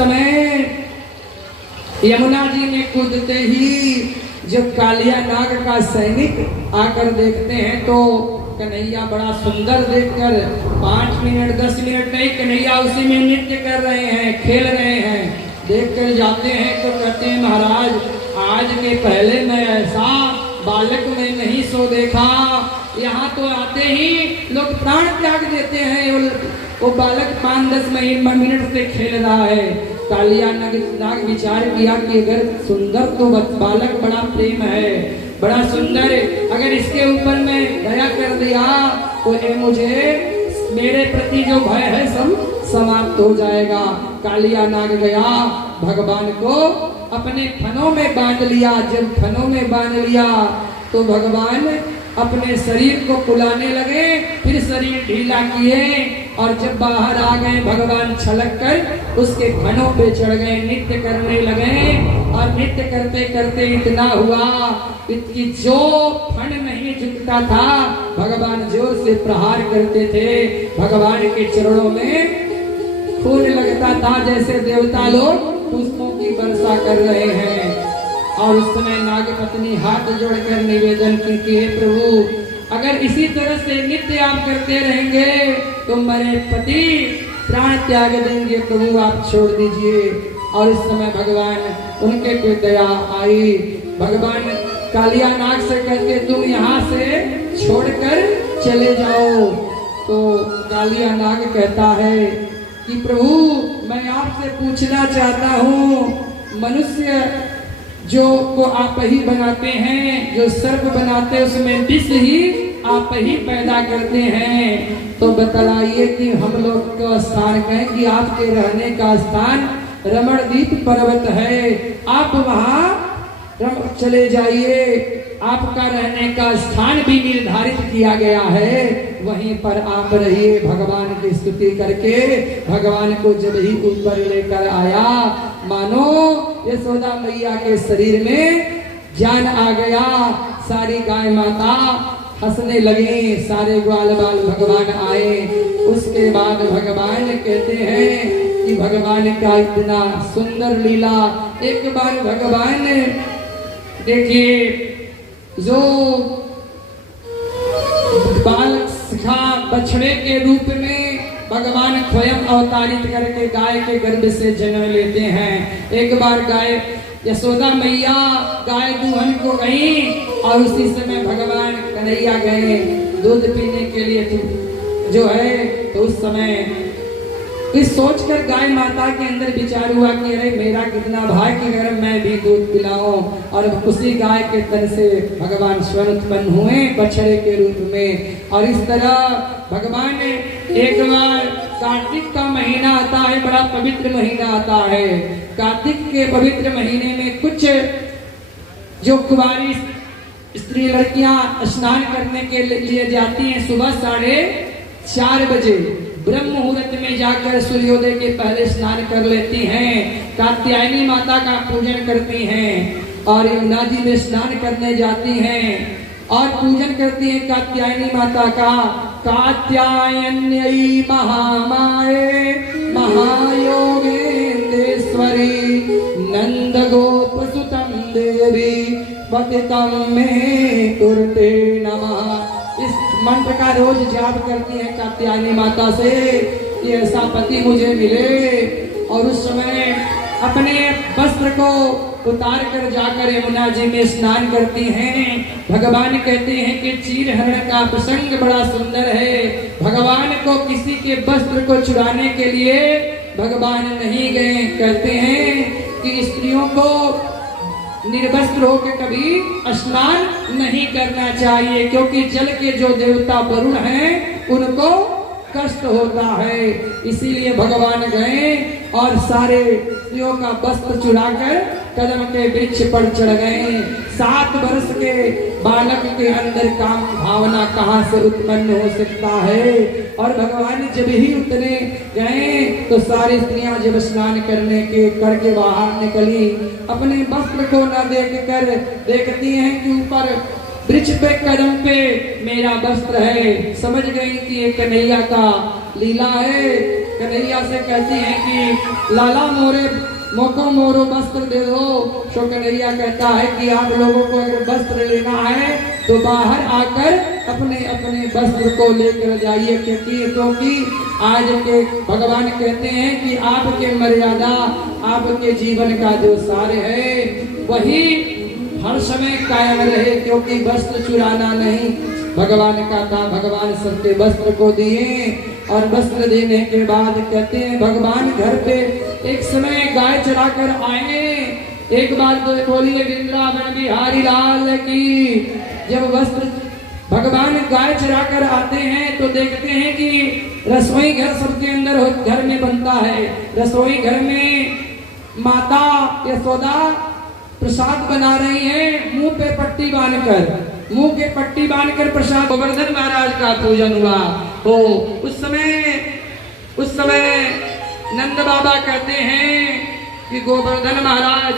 समय यमुना जी में कूदते ही जब कालिया नाग का सैनिक आकर देखते हैं तो कन्हैया बड़ा सुंदर देखकर 5 मिनट 10 मिनट नहीं, कन्हैया उसी में नृत्य कर रहे हैं, खेल रहे हैं। देखकर जाते हैं तो कहते हैं महाराज आज के पहले मैं ऐसा बालक में नहीं सो देखा। यहाँ तो आते ही लोग प्राण त्याग देते हैं। वो बालक 5-10 मिनट से खेल रहा है। कालिया नाग विचार किया कि अगर सुंदर तो बालक बड़ा प्रेम है, बड़ा सुंदर, अगर इसके ऊपर मैं दया कर दिया तो ये मुझे मेरे प्रति जो भय है सब समाप्त हो जाएगा। कालिया नाग गया, भगवान को अपने फनों में बांध लिया। जब फनों में बांध लिया तो भगवान अपने शरीर को फुलाने लगे, फिर शरीर ढीला किए और जब बाहर आ गए भगवान छलक कर उसके फनों पे चढ़ गए, नृत्य करने लगे। और नृत्य करते करते इतना हुआ कि जो फन नहीं झुकता था भगवान जोर से प्रहार करते थे। भगवान के चरणों में खून लगता था जैसे देवता लोग पुष्पों की वर्षा कर रहे हैं। और उस समय नागपत्नी हाथ जोड़कर निवेदन की कि हे प्रभु अगर इसी तरह से नित्य आप करते रहेंगे तो मेरे पति प्राण त्याग देंगे, प्रभु आप छोड़ दीजिए। और उस समय भगवान उनके पे दया आई। भगवान कालिया नाग से कहते तुम यहाँ से छोड़कर चले जाओ। तो कालिया नाग कहता है कि प्रभु मैं आपसे पूछना चाहता हूँ, मनुष्य जो को आप ही बनाते हैं, जो सर्प बनाते हैं उसमें विष ही आप ही पैदा करते हैं, तो बतलाइए कि हम लोग का स्थान कहें कि आपके रहने का स्थान रमणदीप पर्वत है, आप वहाँ चले जाइए। आपका रहने का स्थान भी निर्धारित किया गया है, वहीं पर आप रहिए। भगवान की स्तुति करके भगवान को जब ही ऊपर लेकर आया मानो यशोदा मैया के शरीर में जान आ गया। सारी गाय माता हंसने लगी, सारे ग्वाल बाल भगवान आए। उसके बाद भगवान कहते हैं कि भगवान का इतना सुंदर लीला। एक बार भगवान देखिए जो बालक शिखा बछड़े के रूप में भगवान स्वयं अवतारित करके गाय के गर्भ से जन्म लेते हैं। एक बार गाय यशोदा मैया गाय दूहन को गई और उसी समय भगवान कन्हैया गए दूध पीने के लिए जो है। तो उस समय इस सोचकर गाय माता के अंदर विचार हुआ कि अरे मेरा कितना भाग्य अगर मैं भी दूध पिलाऊं। और उसी गाय के तन से भगवान स्वयं उत्पन्न हुए बछड़े के रूप में। और इस तरह भगवान ने एक बार कार्तिक का महीना आता है, बड़ा पवित्र महीना आता है। कार्तिक के पवित्र महीने में कुछ जो कुंवारी स्त्री लड़कियां स्नान करने के लिए जाती हैं, सुबह 4:30 बजे ब्रह्म मुहूर्त में जाकर सूर्योदय के पहले स्नान कर लेती हैं, कात्यायनी माता का पूजन करती हैं और यमुना जी में स्नान करने जाती हैं और पूजन करती हैं कात्यायनी माता का। कात्यायन्यै महामाये महायोगेंद्रेश्वरी नंद गोप सुतम देवी पतितम में कुरुते नमः। इस मंत्र का रोज जाप करती है कात्यायनी माता से कि ऐसा पति मुझे मिले। और उस समय अपने वस्त्र को उतार कर जाकर यमुना जी में स्नान करती हैं। भगवान कहते हैं कि चीर हरण का प्रसंग बड़ा सुंदर है। भगवान को किसी के वस्त्र को चुराने के लिए भगवान नहीं गए। कहते हैं कि स्त्रियों को निर्वस्त्र होकर कभी स्नान नहीं करना चाहिए, क्योंकि जल के जो देवता वरुण हैं उनको कष्ट होता है। इसीलिए भगवान गए और सारे स्त्रियों का वस्त्र चुराकर कदम के वृक्ष पर चढ़ गए। 7 वर्ष के बालक के अंदर काम भावना कहाँ से उत्पन्न हो सकता है। और भगवान जब ही उतरे गए तो सारी स्त्रियां जब स्नान करके बाहर निकली, अपने वस्त्र को न देखकर देखती हैं कि ऊपर वृक्ष पे कदम पे मेरा वस्त्र है। समझ गई कि ये कन्हैया का लीला है। कन्हैया से कहती हैं कि लाला मोरे मोको मोरो वस्त्र दे दो। तो कन्हैया कहता है कि आप लोगों को अगर वस्त्र लेना है तो बाहर आकर अपने अपने वस्त्र को लेकर जाइए, क्योंकि आज के भगवान कहते हैं कि आपके मर्यादा, आपके जीवन का जो सार है वही हर समय कायम रहे, क्योंकि वस्त्र चुराना नहीं भगवान का था। भगवान सबके वस्त्र को दिए और वस्त्र देने के बाद कहते हैं भगवान घर पे एक समय गाय चरा कर आए। एक बार तो बोलिए वृंदावन बिहारी लाल की। जब वस्त्र भगवान गाय चरा कर आते हैं तो देखते हैं कि रसोई घर सबके अंदर घर में बनता है। रसोई घर में माता यशोदा प्रसाद बना रही है, मुंह पे पट्टी बांधकर, मुंह के पट्टी बांधकर प्रसाद। गोवर्धन महाराज का पूजन हुआ तो उस समय नंद बाबा कहते हैं कि गोवर्धन महाराज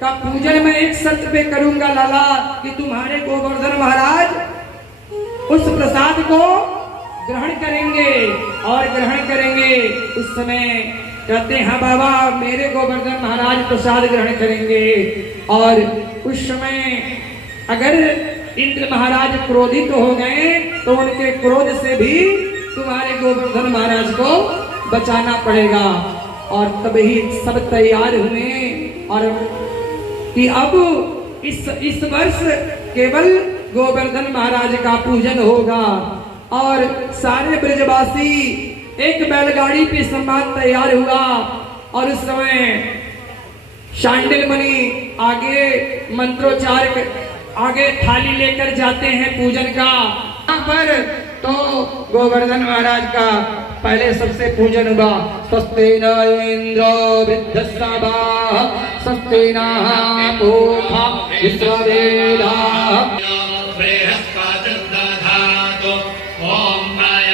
का पूजन मैं एक शर्त पे करूंगा लाला, कि तुम्हारे गोवर्धन महाराज उस प्रसाद को ग्रहण करेंगे और ग्रहण करेंगे। उस समय कहते हैं हाँ बाबा, मेरे गोवर्धन महाराज प्रसाद ग्रहण करेंगे। और उस समय अगर इंद्र महाराज क्रोधित हो गए तो उनके क्रोध से भी तुम्हारे गोवर्धन महाराज को बचाना पड़ेगा। और तभी सब तैयार हुए और कि अब इस वर्ष केवल गोवर्धन महाराज का पूजन होगा। और सारे ब्रजवासी एक बैलगाड़ी पे सम्मान तैयार हुआ। और उस समय शांडिल मुनि आगे मंत्रोच्चार आगे थाली लेकर जाते हैं पूजन का। यहाँ पर तो गोवर्धन महाराज का पहले सबसे पूजन हुआ। स्वस्ति न इंद्रो वृद्धश्रवाः स्वस्ति नः पूषा विश्ववेदाः। बृहस्पतिर्दधातु ओम